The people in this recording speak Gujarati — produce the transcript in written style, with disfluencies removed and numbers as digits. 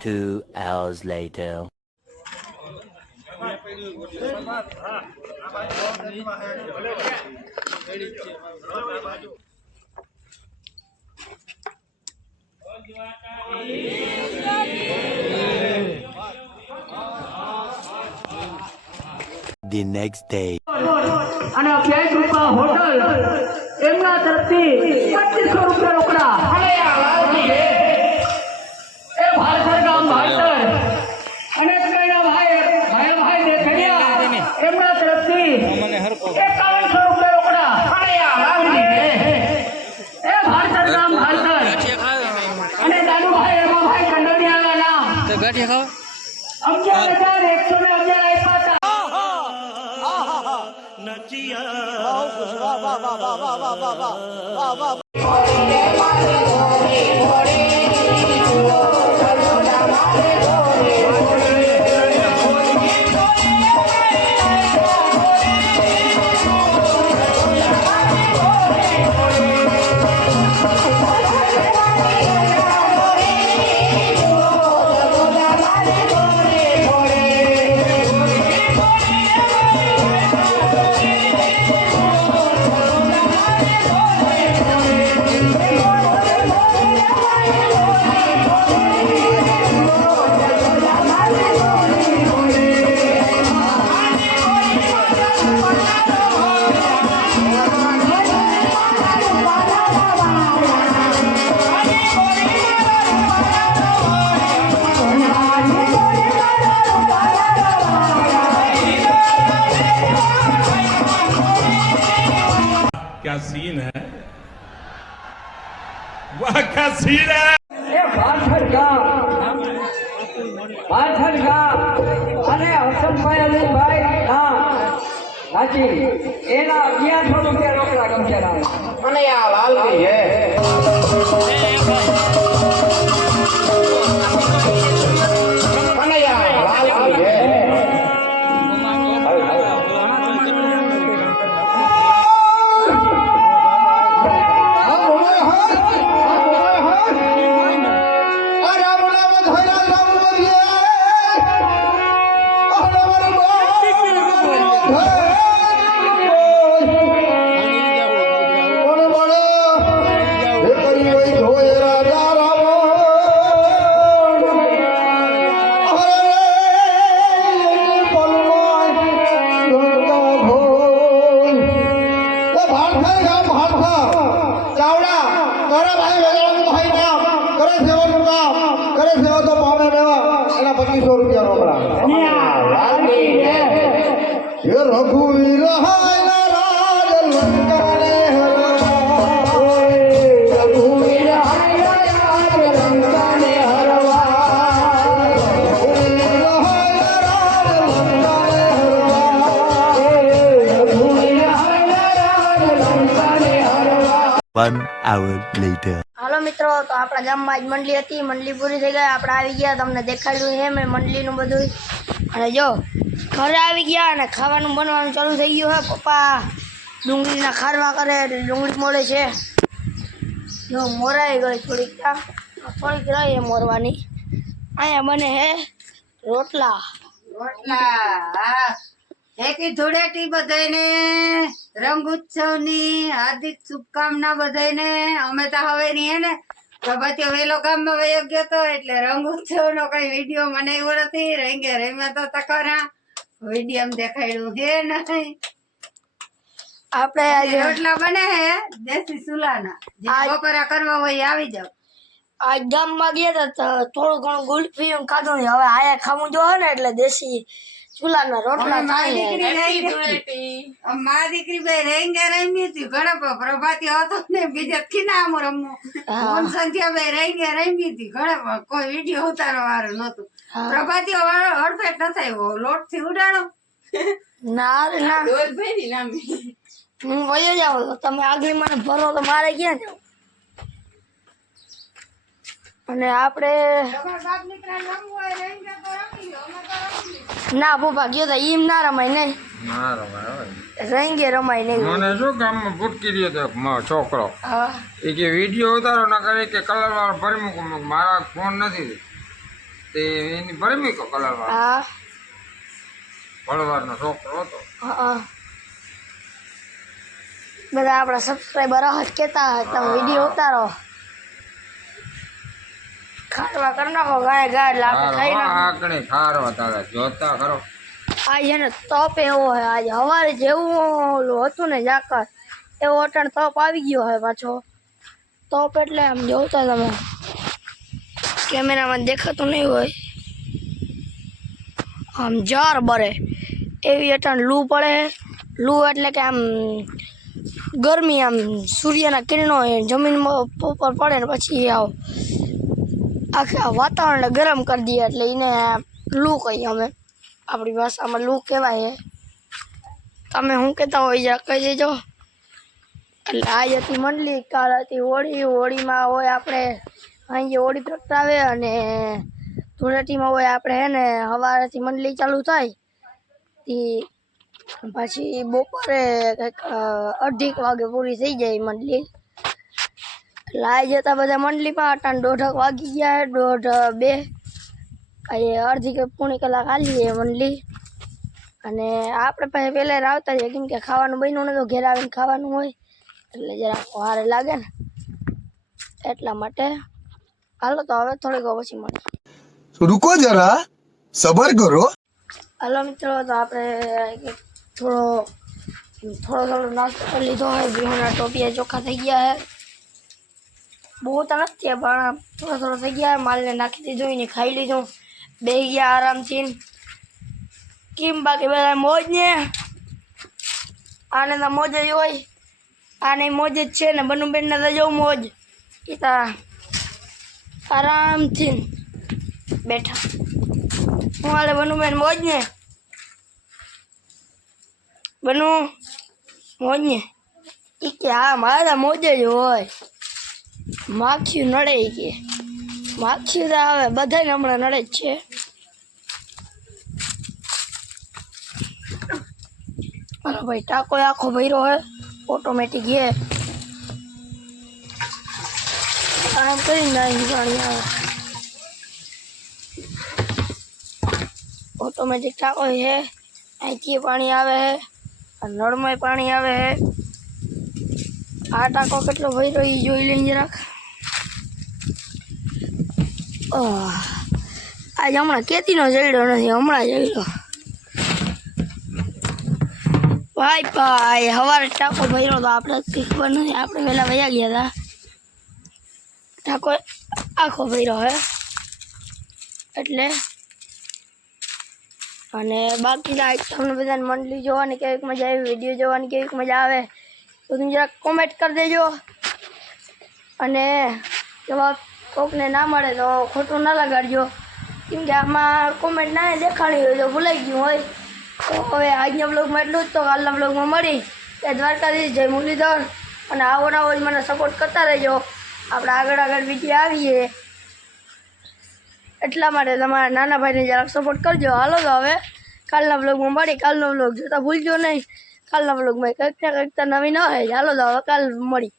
2 hours later. The next day. અને 5 રૂપિયા હોટલ એમના તરફથી 2500 રૂપિયા રોકડા એ ભારત ગામ ભાઈતર અને કઈના ભાઈ દેખડિયા એમના તરફથી 5100 રૂપિયા રોકડા એ ભારત ગામ ભાઈતર અને દાદુભાઈ એમાભાઈ કંડોડિયાના નામ તો ગાંઠિયા ખાવ 11111 આપ્યા क्या सीन है, वाह क्या सीन है। એ પાછળ ગામ અને હસનભાઈ અલીભાઈ હા હાજી એના 1100 રૂપિયા રોકડા ગમચેરા અને આ લાલભાઈ હે रघुवीर One hour later. હાલો મિત્રો, તો આપણા ગામમાં જ મંડળી હતી, મંડળી પૂરી થઈ ગઈ, આપણે આવી ગયા, તમને દેખાડ્યું છે મેં મંડળીનું બધું. અને જો ઘરે આવી ગયા અને ખાવાનું બનવાનું ચાલુ થઈ ગયું હે. પપ્પા ડુંગળીના ખારવા કરે એટલે ડુંગળી મોડે છે. જો મોરાઈ ગઈ થોડીક રહી મોરવાની. અહીંયા બને હે રોટલા. હેપી ધૂળેટી બધાને, રંગ ઉત્સવની હાર્દિક શુભકામના બધાને. અમે તો હવે ની હે ને પ્રભાતીઓ વેલો ગામમાં વયો ગયો તો એટલે રંગ ઉત્સવનો કઈ વિડીયો બનાવ્યો નથી. રંગે રેમ્યા તો તકરા વિડીયો દેખાડ્યું હે નહીં. આપણે આજે રોટલા બને હે દેશી ચૂલાના, જે બપોરા કરવા હોય આવી જાવ. આજ ગામમાં ગયા હતા તો થોડું ઘણું ગુલ્ફી ખાધું. હવે આયા ખાવું જો ને એટલે દેશી ચૂલાના રોટલા. મારી દીકરી ભાઈ રેંગે રમી હતી ઘણા પ્રભાતી હતો ને બીજા ખીનામ રમવું. સંધ્યા ભાઈ રેંગે રમી હતી ઘણા, કોઈ વિડીયો ઉતારવા વાળું નતું. પ્રભાતીઓ હડફેટ ન થાય લોટ થી ઉડાડો ના હું વયો જાઉં, તમે આગળ મને ભરો તો મારે ક્યાં જાવ. અને આપણે તમારા બાપ નીકળાને રમવું હોય રમી લો તો રમી લો, અમે તો રમી લીધું. ના પપ્પા ગયો તો એમ ના રમાય નહીં, ના રમાય હવે. રંગે રમાય નહીં. મને શું ગામમાં ભૂટકી રહ્યો હતો એક છોકરો, હા એ કે વિડીયો ઉતારો ના કરે કે કલર વાળો ભરી મૂકું. મેં કીધું મારા ફોન નથી તે એની ભરી મૂકો કલર વાળો. હા ભણવારનો છોકરો હતો. હા બધા આપણા સબસ્ક્રાઈબર જ કહેતા હોય તમે વિડીયો ઉતારો, ખાટવા કરી નાખો ગાય ગાય એટલે આપણે ખાઈ નાખો. આકણી ખારવા તારે જોતા ખરો. આજ છે ને તપ એવો હોય, આજે સવારે જેવું ઓલું હતું ને ઝાકર એવો અટાણ તપ આવી ગયો હોય પાછો. તપ એટલે આમ જોતા તમે કેમેરામાં દેખાતું નહીં હોય, આમ જાર બરે એવી અટાણ લૂ પડે. લૂ એટલે કે આમ ગરમી, આમ સૂર્યના કિરણો જમીનમાં ઉપર પડે ને પછી આખા વાતાવરણને ગરમ કરી દઈએ એટલે એને લૂ કહીએ અમે, આપણી ભાષામાં લૂ કહેવાય. તમે શું કહેતા હોય જરા કહી દેજો. એટલે આજ હતી મંડલી, કાલ હતી હોળી. હોળીમાં હોય આપણે અહીં હોળી પ્રગટાવે અને ધૂળેટીમાં હોય આપણે હે ને સવારેથી મંડલી ચાલુ થાય તે પછી બપોરે કંઈક 2:30 વાગે પૂરી થઈ જાય મંડલી. એટલે આ જતા બધા મંડલીમાં અટાણ 1:30 વાગી ગયા, 1:30 2 અડધી કે પોણી કલાક હાલીએ મંડલી. અને આપણે પાસે પહેલાં આવતા જઈએ કેમ કે ખાવાનું બન્યું ને તો ઘેર આવીને ખાવાનું હોય એટલે જરા ભારે લાગે ને એટલા માટે. હાલો તો હવે થોડીક વાર પછી મળીએ. रुको जरा सबर करो. હાલો મિત્રો, તો આપણે થોડો નાસ્તો કરી લીધો હોય. ઘઉંના ટોપિયા ચોખ્ખા થઈ ગયા છે, બહુ તો નથી પણ થોડો થઈ ગયા. માલને નાખી દીધું, એને ખાઈ લીધું, બેસી ગયા આરામથી. કેમ બાકી બધા મોજ ને? આને તો મોજ જ હોય, આને મોજ જ છે ને. બનુબેનને તો જવું મોજ, એ તો આરામથી બેઠા. હું હાલે બનુબેન મોજ ને? બનુ મોજ ને? એ કે હા મારા મોજ જ હોય. માખીયું નડે કે માખીયું તો આવે બધાને હમણાં નડે જ છે. અરે ભાઈ ટાંકો આખો ભર્યો હોય ઓટોમેટિક હે, આમ કરીને અહીં પાણી આવે. ઓટોમેટિક ટાંકો છે, અહીંથી પાણી આવે છે, નળમાં પાણી આવે છે. આ ટાંકો કેટલો ભર્યો એ જોઈ લઈને જરાક. આજ હમણાં કેતીનો જડ્યો નથી, હમણાં જડ્યો. ભાઈ સવારે ટાંકો ભર્યો તો આપણે કંઈ ખબર નથી, આપણે વહેલા વયા ગયા હતા. ટાંકો આખો ભર્યો હે એટલે. અને બાકીના તમને બધાને મંડળી જોવાની કેવીક મજા આવી, વિડીયો જોવાની કેવીક મજા આવે તો તમે જરાક કોમેન્ટ કરી દેજો. અને જવાબ કોકને ના મળે તો ખોટું ના લગાડજો, કેમ કે આમાં કોમેન્ટ ના દેખાડી હોય તો ભૂલાઈ ગયું હોય. તો હવે આજના બ્લોગમાં એટલું જ. તો કાલના બ્લોગમાં મળી તે દ્વારકાધીશ, જય મુરલીધર. અને આવો જ મને સપોર્ટ કરતા રહેજો, આપણે આગળ વિડીયો આવીએ એટલા માટે તમારા નાના ભાઈને જરાક સપોર્ટ કરજો. હાલો તો હવે કાલના બ્લોગમાં મળી. કાલનો બ્લોગ જોતા ભૂલજો નહીં. કાલના બ્લોગમાં કંઈક ને કંઈક તો નવી ન હોય. હાલો તો હવે કાલ મળી.